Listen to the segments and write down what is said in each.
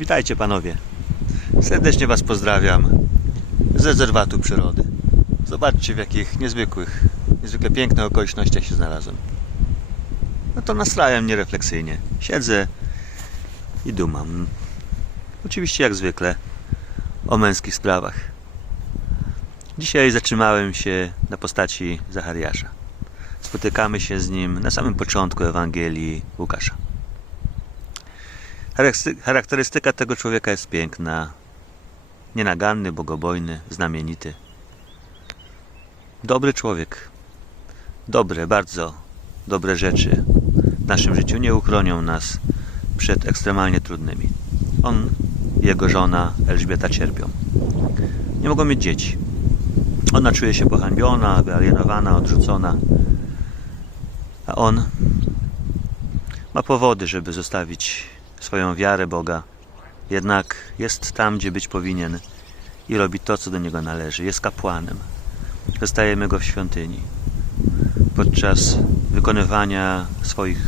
Witajcie panowie. Serdecznie was pozdrawiam z rezerwatu przyrody. Zobaczcie w jakich niezwykłych, niezwykle pięknych okolicznościach się znalazłem. No to nastrajam mnie refleksyjnie. Siedzę i dumam. Oczywiście jak zwykle o męskich sprawach. Dzisiaj zatrzymałem się na postaci Zachariasza. Spotykamy się z nim na samym początku Ewangelii Łukasza. Charaktery- Charakterystyka tego człowieka jest piękna. Nienaganny, bogobojny, znamienity. Dobry człowiek. Dobre, bardzo dobre rzeczy w naszym życiu nie uchronią nas przed ekstremalnie trudnymi. On jego żona Elżbieta cierpią. Nie mogą mieć dzieci. Ona czuje się pohańbiona, wyalienowana, odrzucona. A on ma powody, żeby zostawić swoją wiarę Boga. Jednak jest tam, gdzie być powinien i robi to, co do niego należy. Jest kapłanem. Zostajemy go w świątyni podczas wykonywania swoich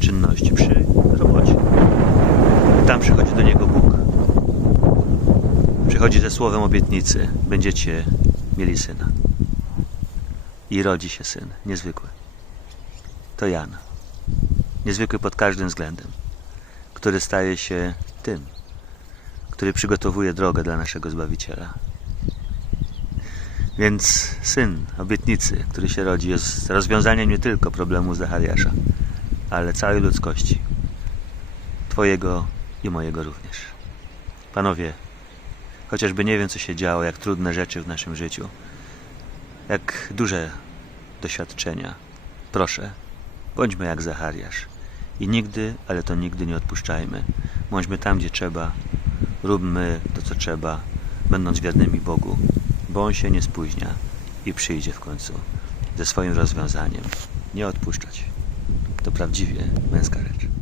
czynności przy robocie. Tam przychodzi do niego Bóg. Przychodzi ze słowem obietnicy: Będziecie mieli syna. I rodzi się syn, niezwykły. To Jan. Niezwykły pod każdym względem który staje się tym, który przygotowuje drogę dla naszego Zbawiciela. Więc syn obietnicy, który się rodzi, jest rozwiązaniem nie tylko problemu Zachariasza, ale całej ludzkości. Twojego i mojego również. Panowie, chociażby nie wiem, co się działo, jak trudne rzeczy w naszym życiu, jak duże doświadczenia, proszę, bądźmy jak Zachariasz. I nigdy, ale to nigdy nie odpuszczajmy. Bądźmy tam, gdzie trzeba. Róbmy to, co trzeba, będąc wiernymi Bogu, bo On się nie spóźnia i przyjdzie w końcu ze swoim rozwiązaniem. Nie odpuszczać. To prawdziwie męska rzecz.